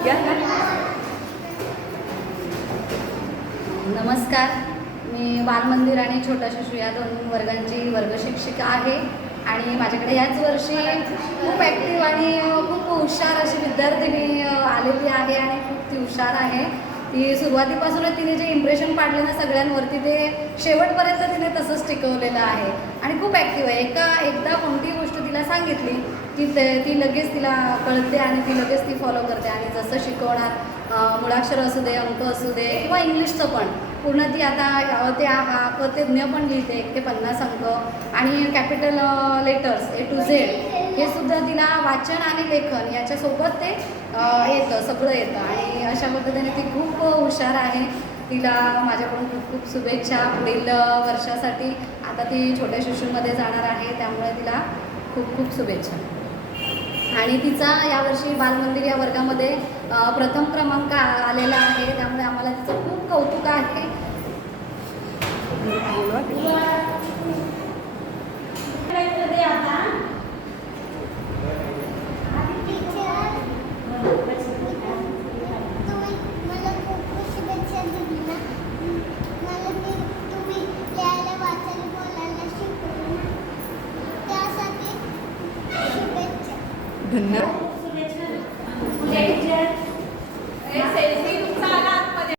नमस्कार. मी बालमंदिर आणि छोटा शिशू या दोन वर्गांची वर्ग शिक्षिका आहे आणि माझ्याकडे याच वर्षी खूप ॲक्टिव्ह आणि खूप हुशार अशी विद्यार्थिनी आलेली आहे आणि खूप ती हुशार आहे. ती सुरुवातीपासूनच तिने जे इम्प्रेशन पाडले ना सगळ्यांवरती ते शेवटपर्यंत तिने तसंच टिकवलेलं आहे. आणि खूप ॲक्टिव्ह आहे. एका एकदा कोणती गोष्ट तिला सांगितली की ते ती लगेच तिला कळते आणि ती लगेच ती फॉलो करते. आणि जसं शिकवणार मुळाक्षर असू दे अंक असू दे किंवा इंग्लिशचं पण. पूर्ण ती आता ते हा क ते ज्ञ पण लिहिते एक ते पन्नास अंक. आणि capital letters A to Z हे सुद्धा तिला वाचन आणि लेखन याच्यासोबत ते येतं सगळं येतं. आणि अशा पद्धतीने ती खूप हुशार आहे. तिला माझ्याकडून खूप खूप शुभेच्छा. पुढील वर्षासाठी आता ती छोट्या शिशूमध्ये जाणार आहे. त्यामुळे तिला खूप खूप शुभेच्छा. आणि तिचा यावर्षी बालमंदिर या वर्गामध्ये प्रथम क्रमांक आलेला आहे. त्यामुळे आम्हाला तिचं खूप कौतुक आहे तुम्ही मला खूप खूप शुभेच्छा दिली ना मला ते तुम्ही लिहायला वाचायला बोलायला शिकवलं ना त्यासाठी शुभेच्छा धन्यवाद